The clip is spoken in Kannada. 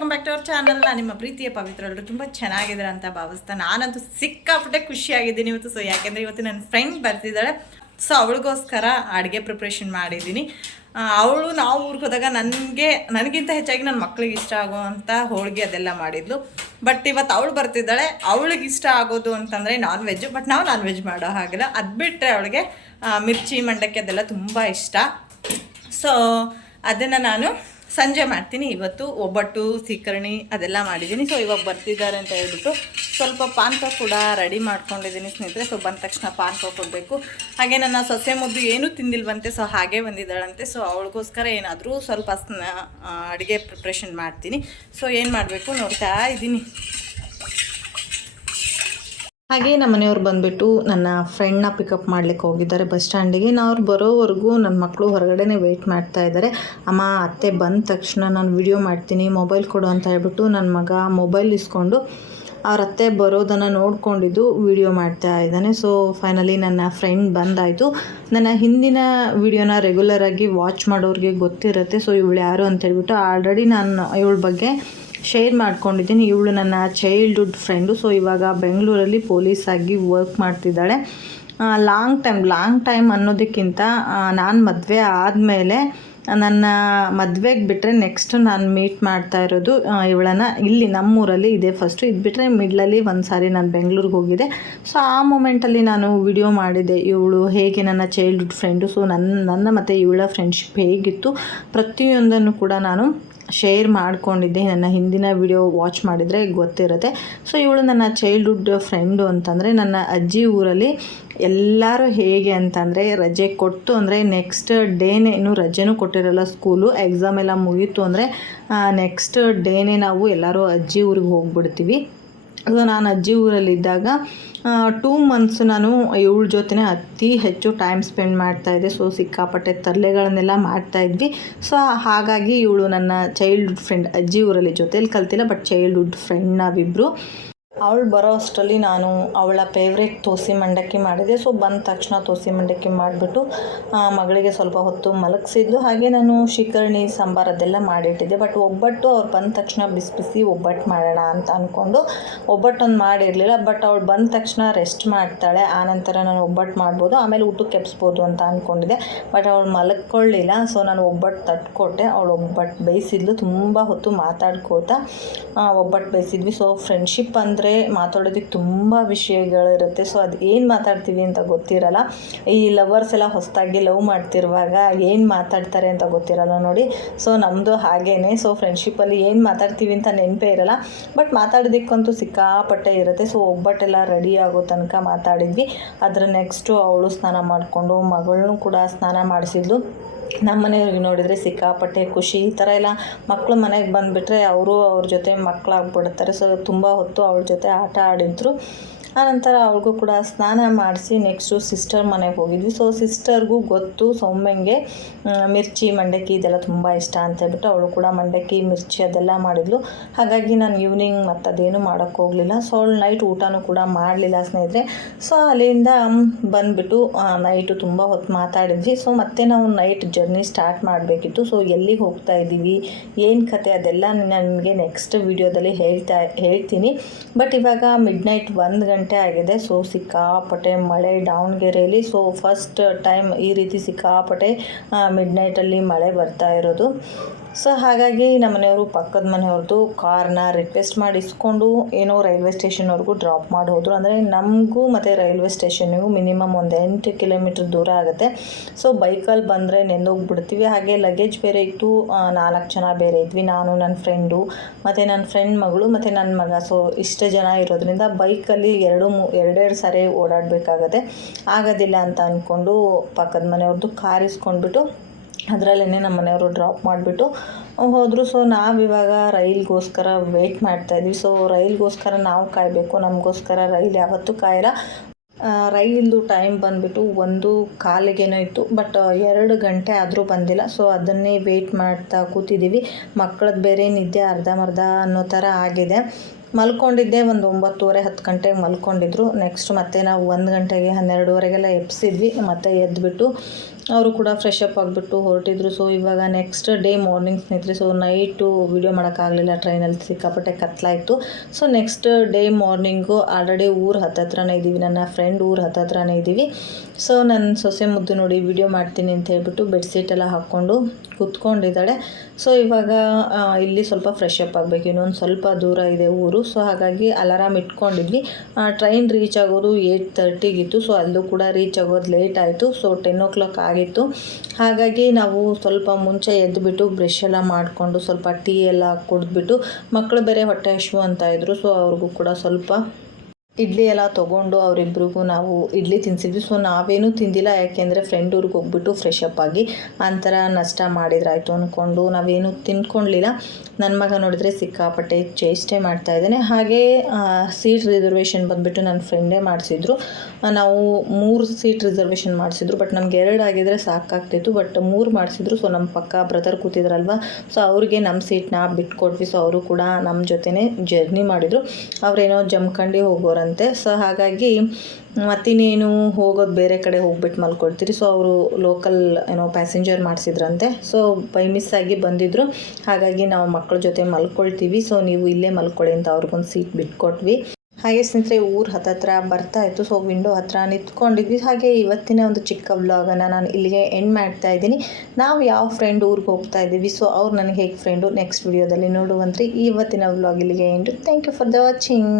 Welcome back to our channel ನಾನು ನಿಮ್ಮ ಪ್ರೀತಿಯ ಪವಿತ್ರ ಎಲ್ಲರೂ ತುಂಬ ಚೆನ್ನಾಗಿದ್ದಾರೆ ಅಂತ ಭಾವಿಸ್ತಾ ನಾನಂತೂ ಸಿಕ್ಕಾಪಟ್ಟೆ ಖುಷಿಯಾಗಿದ್ದೀನಿ ಇವತ್ತು. ಸೊ ಯಾಕೆಂದರೆ ಇವತ್ತು ನನ್ನ ಫ್ರೆಂಡ್ ಬರ್ತಿದ್ದಾಳೆ. ಸೊ ಅವಳಿಗೋಸ್ಕರ ಅಡುಗೆ ಪ್ರಿಪ್ರೇಷನ್ ಮಾಡಿದ್ದೀನಿ. ಅವಳು ನಾವು ಊರಿಗೆ ಹೋದಾಗ ನನಗೆ, ನನಗಿಂತ ಹೆಚ್ಚಾಗಿ ನನ್ನ ಮಕ್ಳಿಗೆ ಇಷ್ಟ ಆಗುವಂಥ ಹೋಳಿಗೆ ಅದೆಲ್ಲ ಮಾಡಿದ್ಲು. ಬಟ್ ಇವತ್ತು ಅವಳು ಬರ್ತಿದ್ದಾಳೆ. ಅವಳಿಗೆ ಇಷ್ಟ ಆಗೋದು ಅಂತಂದರೆ ನಾನ್ ವೆಜ್ ಬಟ್ ನಾವು ನಾನ್ ವೆಜ್ ಮಾಡೋ ಹಾಗಿಲ್ಲ. ಅದು ಬಿಟ್ಟರೆ ಅವಳಿಗೆ ಮಿರ್ಚಿ, ಮಂಡಕ್ಕಿ ಅದೆಲ್ಲ ತುಂಬ ಇಷ್ಟ. ಸೊ ಅದನ್ನು ನಾನು ಸಂಜೆ ಮಾಡ್ತೀನಿ. ಇವತ್ತು ಒಬ್ಬಟ್ಟು, ಸೀಕರಣಿ ಅದೆಲ್ಲ ಮಾಡಿದ್ದೀನಿ. ಸೊ ಇವಾಗ ಬರ್ತಿದ್ದಾರೆ ಅಂತ ಹೇಳ್ಬಿಟ್ಟು ಸ್ವಲ್ಪ ಪಾನಕ ಕೂಡ ರೆಡಿ ಮಾಡ್ಕೊಂಡಿದ್ದೀನಿ ಸ್ನೇಹಿತರೆ. ಸೊ ಬಂದ ತಕ್ಷಣ ಪಾನಕ ಕೊಡಬೇಕು. ಹಾಗೆ ನನ್ನ ಸೊಸೆ ಮುದ್ದು ಏನೂ ತಿಂದಿಲ್ವಂತೆ. ಸೊ ಹಾಗೆ ಬಂದಿದ್ದಾಳಂತೆ. ಸೊ ಅವಳಿಗೋಸ್ಕರ ಏನಾದರೂ ಸ್ವಲ್ಪ ಅಡುಗೆ ಪ್ರಿಪ್ರೇಷನ್ ಮಾಡ್ತೀನಿ. ಸೊ ಏನು ಮಾಡಬೇಕು ನೋಡ್ತಾ ಇದ್ದೀನಿ. ಹಾಗೆ ನಮ್ಮ ಮನೆಯವ್ರು ಬಂದುಬಿಟ್ಟು ನನ್ನ ಫ್ರೆಂಡ್ನ ಪಿಕಪ್ ಮಾಡ್ಲಿಕ್ಕೆ ಹೋಗಿದ್ದಾರೆ ಬಸ್ ಸ್ಟ್ಯಾಂಡಿಗೆ ನಾವು ಬರೋವರೆಗೂ ನನ್ನ ಮಕ್ಕಳು ಹೊರಗಡೆನೇ ವೆಯ್ಟ್ ಮಾಡ್ತಾ ಇದ್ದಾರೆ ಅಮ್ಮ, ಅತ್ತೆ ಬಂದ ತಕ್ಷಣ ನಾನು ವಿಡಿಯೋ ಮಾಡ್ತೀನಿ ಮೊಬೈಲ್ ಕೊಡು ಅಂತ ಹೇಳ್ಬಿಟ್ಟು ನನ್ನ ಮಗ ಮೊಬೈಲ್ ಇಸ್ಕೊಂಡು ಅವ್ರ ಅತ್ತೆ ಬರೋದನ್ನು ನೋಡ್ಕೊಂಡಿದ್ದು ವಿಡಿಯೋ ಮಾಡ್ತಾ ಇದ್ದಾನೆ. ಸೊ ಫೈನಲಿ ನನ್ನ ಫ್ರೆಂಡ್ ಬಂದಾಯಿತು. ನನ್ನ ಹಿಂದಿನ ವಿಡಿಯೋನ ರೆಗ್ಯುಲರಾಗಿ ವಾಚ್ ಮಾಡೋರಿಗೆ ಗೊತ್ತಿರುತ್ತೆ. ಸೊ ಇವಳು ಯಾರು ಅಂತ ಹೇಳ್ಬಿಟ್ಟು ಆಲ್ರೆಡಿ ನಾನು ಇವಳ ಬಗ್ಗೆ ಶೇರ್ ಮಾಡ್ಕೊಂಡಿದ್ದೀನಿ. ಇವಳು ನನ್ನ ಚೈಲ್ಡ್ಹುಡ್ ಫ್ರೆಂಡು ಸೊ ಇವಾಗ ಬೆಂಗಳೂರಲ್ಲಿ ಪೊಲೀಸ್ ಆಗಿ ವರ್ಕ್ ಮಾಡ್ತಿದ್ದಾಳೆ. ಲಾಂಗ್ ಟೈಮ್ ಲಾಂಗ್ ಟೈಮ್ ಅನ್ನೋದಕ್ಕಿಂತ ನಾನು ಮದುವೆ ಆದಮೇಲೆ ನನ್ನ ಮದುವೆಗೆ ಬಿಟ್ಟರೆ ನೆಕ್ಸ್ಟ್ ನಾನು ಮೀಟ್ ಮಾಡ್ತಾ ಇರೋದು ಇವಳನ್ನು ಇಲ್ಲಿ ನಮ್ಮೂರಲ್ಲಿ ಇದೆ ಫಸ್ಟು ಇದು ಬಿಟ್ಟರೆ ಮಿಡ್ಲಲ್ಲಿ ಒಂದು ಸಾರಿ ನಾನು ಬೆಂಗಳೂರಿಗೆ ಹೋಗಿದ್ದೆ. ಸೊ ಆ ಮೂಮೆಂಟಲ್ಲಿ ನಾನು ವಿಡಿಯೋ ಮಾಡಿದೆ. ಇವಳು ಹೇಗೆ ನನ್ನ ಚೈಲ್ಡ್ಹುಡ್ ಫ್ರೆಂಡು ಸೊ ನನ್ನ ನನ್ನ ಮತ್ತು ಇವಳ ಫ್ರೆಂಡ್ಶಿಪ್ ಹೇಗಿತ್ತು ಪ್ರತಿಯೊಂದನ್ನು ಕೂಡ ನಾನು ಶೇರ್ ಮಾಡ್ಕೊಂಡಿದ್ದೆ. ನನ್ನ ಹಿಂದಿನ ವಿಡಿಯೋ ವಾಚ್ ಮಾಡಿದರೆ ಗೊತ್ತಿರುತ್ತೆ. ಸೊ ಇವಳು ನನ್ನ ಚೈಲ್ಡ್ಹುಡ್ ಫ್ರೆಂಡು ಅಂತಂದರೆ, ನನ್ನ ಅಜ್ಜಿ ಊರಲ್ಲಿ ಎಲ್ಲರೂ ಹೇಗೆ ಅಂತಂದರೆ, ರಜೆ ಕೊಟ್ಟು ಅಂದರೆ ನೆಕ್ಸ್ಟ್ ಡೇನೇ ಇನ್ನೂ ರಜೆನೂ ಕೊಟ್ಟಿರಲ್ಲ ಸ್ಕೂಲು ಎಕ್ಸಾಮ್ ಎಲ್ಲ ಮುಗೀತು ಅಂದರೆ ನೆಕ್ಸ್ಟ್ ಡೇನೇ ನಾವು ಎಲ್ಲರೂ ಅಜ್ಜಿ ಊರಿಗೆ ಹೋಗ್ಬಿಡ್ತೀವಿ. ಅದು ನಾನು ಅಜ್ಜಿ ಊರಲ್ಲಿದ್ದಾಗ ಟೂ ಮಂತ್ಸ್ ನಾನು ಇವಳ ಜೊತೆ ಅತಿ ಹೆಚ್ಚು ಟೈಮ್ ಸ್ಪೆಂಡ್ ಮಾಡ್ತಾಯಿದ್ದೆ ಸೊ ಸಿಕ್ಕಾಪಟ್ಟೆ ತರಲೆಗಳನ್ನೆಲ್ಲ ಮಾಡ್ತಾಯಿದ್ವಿ ಸೊ ಹಾಗಾಗಿ ಇವಳು ನನ್ನ ಚೈಲ್ಡ್ಹುಡ್ ಫ್ರೆಂಡ್ ಅಜ್ಜಿ ಊರಲ್ಲಿ ಜೊತೇಲಿ ಕಲ್ತಿಲ್ಲ ಬಟ್ ಚೈಲ್ಡ್ಹುಡ್ ಫ್ರೆಂಡ್ ನಾವಿಬ್ಬರು ಅವಳು ಬರೋ ಅಷ್ಟರಲ್ಲಿ ನಾನು ಅವಳ ಫೇವ್ರೆಟ್ ತೋಸಿ ಮಂಡಕ್ಕಿ ಮಾಡಿದೆ. ಸೊ ಬಂದ ತಕ್ಷಣ ತೋಸಿ ಮಂಡಕ್ಕಿ ಮಾಡಿಬಿಟ್ಟು ಮಗಳಿಗೆ ಸ್ವಲ್ಪ ಹೊತ್ತು ಮಲಗಿಸಿದ್ಲು. ಹಾಗೆ ನಾನು ಶಿಕರ್ಣಿ ಸಾಂಬಾರು ಅದೆಲ್ಲ ಮಾಡಿಟ್ಟಿದ್ದೆ. ಬಟ್ ಒಬ್ಬಟ್ಟು ಅವ್ರು ಬಂದ ತಕ್ಷಣ ಬಿಸಿ ಬಿಸಿ ಒಬ್ಬಟ್ಟು ಮಾಡೋಣ ಅಂತ ಅಂದ್ಕೊಂಡು ಒಬ್ಬಟ್ಟೊಂದು ಮಾಡಿರಲಿಲ್ಲ. ಬಟ್ ಅವಳು ಬಂದ ತಕ್ಷಣ ರೆಸ್ಟ್ ಮಾಡ್ತಾಳೆ. ಆನಂತರ ನಾನು ಒಬ್ಬಟ್ಟು ಮಾಡ್ಬೋದು. ಆಮೇಲೆ ಊಟಕ್ಕೆ ಕೆಪ್ಸ್ಬೋದು ಅಂತ ಅಂದ್ಕೊಂಡಿದ್ದೆ ಬಟ್ ಅವಳು ಮಲಕ್ಕೊಳ್ಳಿಲ್ಲ ಸೊ ನಾನು ಒಬ್ಬಟ್ಟು ತಟ್ಕೊಟ್ಟೆ. ಅವಳು ಒಬ್ಬಟ್ಟು ಬೇಯಿಸಿದ್ಲು. ತುಂಬ ಹೊತ್ತು ಮಾತಾಡ್ಕೋತಾ ಒಬ್ಬಟ್ಟು ಬೇಯಿಸಿದ್ವಿ. ಸೊ ಫ್ರೆಂಡ್ಶಿಪ್ ಅಂದರೆ ಮಾತಾಡೋದಕ್ಕೆ ತುಂಬ ವಿಷಯಗಳಿರುತ್ತೆ. ಸೊ ಅದು ಏನು ಮಾತಾಡ್ತೀವಿ ಅಂತ ಗೊತ್ತಿರಲ್ಲ. ಈ ಲವರ್ಸ್ ಎಲ್ಲ ಹೊಸದಾಗಿ ಲವ್ ಮಾಡ್ತಿರುವಾಗ ಏನು ಮಾತಾಡ್ತಾರೆ ಅಂತ ಗೊತ್ತಿರಲ್ಲ ನೋಡಿ. ಸೊ ನಮ್ಮದು ಹಾಗೇ ಸೊ ಫ್ರೆಂಡ್ಶಿಪ್ಪಲ್ಲಿ ಏನು ಮಾತಾಡ್ತೀವಿ ಅಂತ ನೆನಪೇ ಇರಲ್ಲ. ಬಟ್ ಮಾತಾಡೋದಕ್ಕಂತೂ ಸಿಕ್ಕಾಪಟ್ಟೆ ಇರುತ್ತೆ. ಸೊ ಒಬ್ಬಟ್ಟೆಲ್ಲ ರೆಡಿ ಆಗೋ ತನಕ ಮಾತಾಡಿದ್ವಿ. ಅದರ ನೆಕ್ಸ್ಟು ಅವಳು ಸ್ನಾನ ಮಾಡಿಕೊಂಡು ಮಗಳನ್ನೂ ಕೂಡ ಸ್ನಾನ ಮಾಡಿಸಿದ್ಲು. ನಮ್ಮ ಮನೆಯವ್ರಿಗೆ ನೋಡಿದರೆ ಸಿಕ್ಕಾಪಟ್ಟೆ ಖುಷಿ. ಈ ಥರ ಎಲ್ಲ ಮಕ್ಕಳು ಮನೆಗೆ ಬಂದುಬಿಟ್ರೆ ಅವರು ಅವ್ರ ಜೊತೆ ಮಕ್ಕಳಾಗ್ಬಿಡ್ತಾರೆ ಸೊ, ತುಂಬ ಹೊತ್ತು ಅವಳ ಜೊತೆ ಆಟ ಆಡಿದ್ರು. ಆನಂತರ ಅವ್ರಿಗೂ ಕೂಡ ಸ್ನಾನ ಮಾಡಿಸಿ ನೆಕ್ಸ್ಟು ಸಿಸ್ಟರ್ ಮನೆಗೆ ಹೋಗಿದ್ವಿ. ಸೊ ಸಿಸ್ಟರ್ಗೂ ಗೊತ್ತು ಸೌಮ್ಯಂಗೆ ಮಿರ್ಚಿ, ಮಂಡಕ್ಕಿ ಇದೆಲ್ಲ ತುಂಬ ಇಷ್ಟ ಅಂತ ಹೇಳ್ಬಿಟ್ಟು ಅವಳು ಕೂಡ ಮಂಡಕ್ಕಿ, ಮಿರ್ಚಿ ಅದೆಲ್ಲ ಮಾಡಿದ್ಲು. ಹಾಗಾಗಿ ನಾನು ಈವ್ನಿಂಗ್ ಮತ್ತು ಅದೇನು ಮಾಡೋಕ್ಕೆ ಹೋಗಲಿಲ್ಲ. ಸೊ ಅವಳು ನೈಟ್ ಊಟನೂ ಕೂಡ ಮಾಡಲಿಲ್ಲ ಸ್ನೇಹಿತರೆ. ಸೊ ಅಲ್ಲಿಂದ ಬಂದುಬಿಟ್ಟು ನೈಟು ತುಂಬ ಹೊತ್ತು ಮಾತಾಡಿದ್ವಿ. ಸೊ ಮತ್ತೆ ನಾವು ನೈಟ್ ಜರ್ನಿ ಸ್ಟಾರ್ಟ್ ಮಾಡಬೇಕಿತ್ತು. ಸೊ ಎಲ್ಲಿಗೆ ಹೋಗ್ತಾ ಇದ್ದೀವಿ? ಏನು ಕತೆ? ಅದೆಲ್ಲ ನನಗೆ ನೆಕ್ಸ್ಟ್ ವಿಡಿಯೋದಲ್ಲಿ ಹೇಳ್ತಾ, ಹೇಳ್ತೀನಿ. ಬಟ್ ಇವಾಗ ಮಿಡ್ ನೈಟ್ ಒಂದು ಗಂಟೆ ಆಗಿದೆ. ಸೊ, ಸಿಕ್ಕಾಪಟ್ಟೆ ಮಳೆ ದಾವಣಗೆರೆಯಲ್ಲಿ. ಸೊ ಫಸ್ಟ್ ಟೈಮ್ ಈ ರೀತಿ ಸಿಕ್ಕಾಪಟ್ಟೆ ಮಿಡ್ ನೈಟಲ್ಲಿ ಮಳೆ ಬರ್ತಾ ಇರೋದು. ಸೊ ಹಾಗಾಗಿ ನಮ್ಮ ಮನೆಯವರು ಪಕ್ಕದ ಮನೆಯವ್ರದ್ದು ಕಾರ್ನ ರಿಕ್ವೆಸ್ಟ್ ಮಾಡಿ ಇಸ್ಕೊಂಡು ಏನೋ ರೈಲ್ವೆ ಸ್ಟೇಷನ್ವರೆಗೂ ಡ್ರಾಪ್ ಮಾಡಿ ಹೋದರು. ಅಂದರೆ ನಮಗೂ ಮತ್ತು ರೈಲ್ವೆ ಸ್ಟೇಷನ್ಗೂ ಮಿನಿಮಮ್ ಒಂದು ಎಂಟು ಕಿಲೋಮೀಟ್ರ್ ದೂರ ಆಗುತ್ತೆ. ಸೊ ಬೈಕಲ್ಲಿ ಬಂದರೆ ನೆಂದೋಗ್ಬಿಡ್ತೀವಿ. ಹಾಗೆ ಲಗೇಜ್ ಬೇರೆ ಇತ್ತು. ನಾಲ್ಕು ಜನ ಬೇರೆ ಇದ್ವಿ. ನಾನು ನನ್ನ ಫ್ರೆಂಡು ಮತ್ತು ನನ್ನ ಫ್ರೆಂಡ್ ಮಗಳು, ಮತ್ತು ನನ್ನ ಮಗ. ಸೊ ಇಷ್ಟು ಜನ ಇರೋದ್ರಿಂದ ಬೈಕಲ್ಲಿ ಎರಡು ಮೂ, ಎರಡೆರಡು ಸಾರಿ ಓಡಾಡಬೇಕಾಗತ್ತೆ. ಆಗೋದಿಲ್ಲ ಅಂತ ಅಂದ್ಕೊಂಡು ಪಕ್ಕದ ಮನೆಯವ್ರದ್ದು ಕಾರ್ ಇಸ್ಕೊಂಡ್ಬಿಟ್ಟು ಅದರಲ್ಲೇ ನಮ್ಮ ಮನೆಯವರು ಡ್ರಾಪ್ ಮಾಡಿಬಿಟ್ಟು ಹೋದರು. ಸೊ ನಾವಿವಾಗ ರೈಲ್ಗೋಸ್ಕರ ವೆಯ್ಟ್ ಮಾಡ್ತಾಯಿದ್ವಿ ಸೊ ರೈಲ್ಗೋಸ್ಕರ ನಾವು ಕಾಯಬೇಕು. ನಮಗೋಸ್ಕರ ರೈಲ್ ಯಾವತ್ತೂ ಕಾಯಿರ ರೈಲ್ದು ಟೈಮ್ ಬಂದುಬಿಟ್ಟು ಒಂದು ಕಾಲಿಗೇನೋ ಇತ್ತು. ಬಟ್ ಎರಡು ಗಂಟೆ ಆದರೂ ಬಂದಿಲ್ಲ. ಸೊ ಅದನ್ನೇ ವೆಯ್ಟ್ ಮಾಡ್ತಾ ಕೂತಿದ್ದೀವಿ ಮಕ್ಕಳದ್ದು ಬೇರೆ ನಿದ್ದೆ ಮರ್ಧ ಅನ್ನೋ ಥರ ಆಗಿದೆ. ಮಲ್ಕೊಂಡಿದ್ದೆ ಒಂದು ಒಂಬತ್ತುವರೆ, ಹತ್ತು ಗಂಟೆಗೆ ಮಲ್ಕೊಂಡಿದ್ರು. ನೆಕ್ಸ್ಟ್ ಮತ್ತೆ ನಾವು ಒಂದು ಗಂಟೆಗೆ ಹನ್ನೆರಡುವರೆಗೆಲ್ಲ ಎಬ್ಸಿದ್ವಿ. ಮತ್ತೆ ಎದ್ದುಬಿಟ್ಟು ಅವರು ಕೂಡ ಫ್ರೆಶ್ ಅಪ್ ಆಗಿಬಿಟ್ಟು ಹೊರಟಿದ್ರು. ಸೊ ಇವಾಗ ನೆಕ್ಸ್ಟ್ ಡೇ ಮಾರ್ನಿಂಗ್ ಸ್ನೇಹಿತರೆ ಸೊ ನೈಟು ವಿಡಿಯೋ ಮಾಡೋಕ್ಕಾಗಲಿಲ್ಲ ಟ್ರೈನಲ್ಲಿ ಸಿಕ್ಕಾಪಟ್ಟೆ ಕತ್ಲಾಯಿತು. So next day morning already ಊರು ಹತ್ತತ್ರನೇ ಇದ್ದೀವಿ ನನ್ನ ಫ್ರೆಂಡ್ ಊರು ಹತ್ತತ್ರನೇ ಇದ್ದೀವಿ ಸೊ ನನ್ನ ಸೊಸೆ ಮುದ್ದು ನೋಡಿ ವಿಡಿಯೋ ಮಾಡ್ತೀನಿ ಅಂತ ಹೇಳ್ಬಿಟ್ಟು ಬೆಡ್ಶೀಟ್ ಎಲ್ಲ ಹಾಕ್ಕೊಂಡು ಕುತ್ಕೊಂಡಿದ್ದಾಳೆ. ಸೊ ಇವಾಗ ಇಲ್ಲಿ ಸ್ವಲ್ಪ ಫ್ರೆಶ್ ಅಪ್ ಆಗಬೇಕು. ಇನ್ನೊಂದು ಸ್ವಲ್ಪ ದೂರ ಇದೆ ಊರು. ಸೊ ಹಾಗಾಗಿ ಅಲಾರಾಮ್ ಇಟ್ಕೊಂಡಿದ್ವಿ. ಟ್ರೈನ್ ರೀಚ್ ಆಗೋದು ಏಯ್ಟ್ ತರ್ಟಿಗಿತ್ತು ಸೊ ಅಲ್ಲೂ ಕೂಡ ರೀಚ್ ಆಗೋದು ಲೇಟ್ ಆಯಿತು. ಸೊ ಟೆನ್ ಓ ಕ್ಲಾಕ್ ಆಗಿತ್ತು. ಹಾಗಾಗಿ ನಾವು ಸ್ವಲ್ಪ ಮುಂಚೆ ಎದ್ದುಬಿಟ್ಟು ಬ್ರಷ್ ಎಲ್ಲ ಮಾಡಿಕೊಂಡು ಸ್ವಲ್ಪ ಟೀ ಎಲ್ಲ ಕುಡಿದ್ಬಿಟ್ಟು ಮಕ್ಕಳು ಬೇರೆ ಹೊಟ್ಟೆ ಹಶು ಅಂತ ಇದ್ದರು ಸೊ ಅವ್ರಿಗೂ ಕೂಡ ಸ್ವಲ್ಪ ಇಡ್ಲಿ ಎಲ್ಲ ತೊಗೊಂಡು ಅವರಿಬ್ರಿಗೂ ನಾವು ಇಡ್ಲಿ ತಿನ್ಸಿದ್ವಿ. ಸೊ ನಾವೇನೂ ತಿಂದಿಲ್ಲ. ಯಾಕೆಂದರೆ ಫ್ರೆಂಡ್ ಊರಿಗೆ ಹೋಗ್ಬಿಟ್ಟು ಫ್ರೆಶ್ ಅಪ್ ಆಗಿ ಅಂತರ ನಷ್ಟ ಮಾಡಿದ್ರಾಯಿತು ಅಂದ್ಕೊಂಡು ನಾವೇನು ತಿನ್ಕೊಳ್ಳಿಲ್ಲ ನನ್ನ ಮಗ ನೋಡಿದ್ರೆ ಸಿಕ್ಕಾಪಟ್ಟೆ ಚೇಷ್ಟೆ ಮಾಡ್ತಾ ಇದ್ದಾನೆ. ಹಾಗೆ ಸೀಟ್ ರಿಸರ್ವೇಷನ್ ಬಂದುಬಿಟ್ಟು ನನ್ನ ಫ್ರೆಂಡೇ ಮಾಡಿಸಿದ್ರು. ನಾವು ಮೂರು ಸೀಟ್ ರಿಸರ್ವೇಷನ್ ಮಾಡಿಸಿದ್ರು ಬಟ್ ನಮ್ಗೆ ಎರಡು ಆಗಿದ್ರೆ ಸಾಕಾಗ್ತಿತ್ತು. ಬಟ್ ಮೂರು ಮಾಡಿಸಿದ್ರು ಸೊ ನಮ್ಮ ಪಕ್ಕ ಬ್ರದರ್ ಕೂತಿದ್ರಲ್ವ? ಸೊ ಅವ್ರಿಗೆ ನಮ್ಮ ಸೀಟ್ನ ಬಿಟ್ಕೊಟ್ವಿ. ಸೊ ಅವರು ಕೂಡ ನಮ್ಮ ಜೊತೆನೇ ಜರ್ನಿ ಮಾಡಿದರು. ಅವರೇನೋ ಜಮ್ಕಂಡಿ ಹೋಗೋರಂತೆ ಸೊ ಹಾಗಾಗಿ ಮತ್ತಿನ್ನೇನು ಹೋಗೋದು ಬೇರೆ ಕಡೆ ಹೋಗ್ಬಿಟ್ಟು ಮಲ್ಕೊಳ್ತೀರಿ. ಸೊ ಅವರು ಲೋಕಲ್ ಏನೋ ಪ್ಯಾಸೆಂಜರ್ ಮಾಡಿಸಿದ್ರಂತೆ. ಸೊ ಬೈ ಮಿಸ್ ಆಗಿ ಬಂದಿದ್ದರು ಹಾಗಾಗಿ ನಾವು ಮಕ್ಕಳ ಜೊತೆ ಮಲ್ಕೊಳ್ತೀವಿ. ಸೊ ನೀವು ಇಲ್ಲೇ ಮಲ್ಕೊಳ್ಳಿ ಅಂತ ಅವ್ರಿಗೊಂದು ಸೀಟ್ ಬಿಟ್ಕೊಟ್ವಿ. ಹಾಗೆ ಸ್ನೇಹಿತರೆ, ಊರು ಹತ್ತತ್ರ ಬರ್ತಾ ಇತ್ತು. ಸೊ ವಿಂಡೋ ಹತ್ರ ನಿಂತ್ಕೊಂಡಿದ್ವಿ. ಹಾಗೆ ಇವತ್ತಿನ ಒಂದು ಚಿಕ್ಕ ವ್ಲಾಗನ್ನು ನಾನು ಇಲ್ಲಿಗೆ ಎಂಡ್ ಮಾಡ್ತಾ ಇದ್ದೀನಿ. ನಾವು ಯಾವ ಫ್ರೆಂಡ್ ಊರಿಗೆ ಹೋಗ್ತಾ ಇದ್ದೀವಿ? ಸೊ ಅವ್ರು ನನಗೆ ಹೇಗೆ ಫ್ರೆಂಡು ನೆಕ್ಸ್ಟ್ ವಿಡಿಯೋದಲ್ಲಿ ನೋಡುವಂತ್ರಿ. ಇವತ್ತಿನ ವ್ಲಾಗ್ ಇಲ್ಲಿಗೆ end thank you for the watching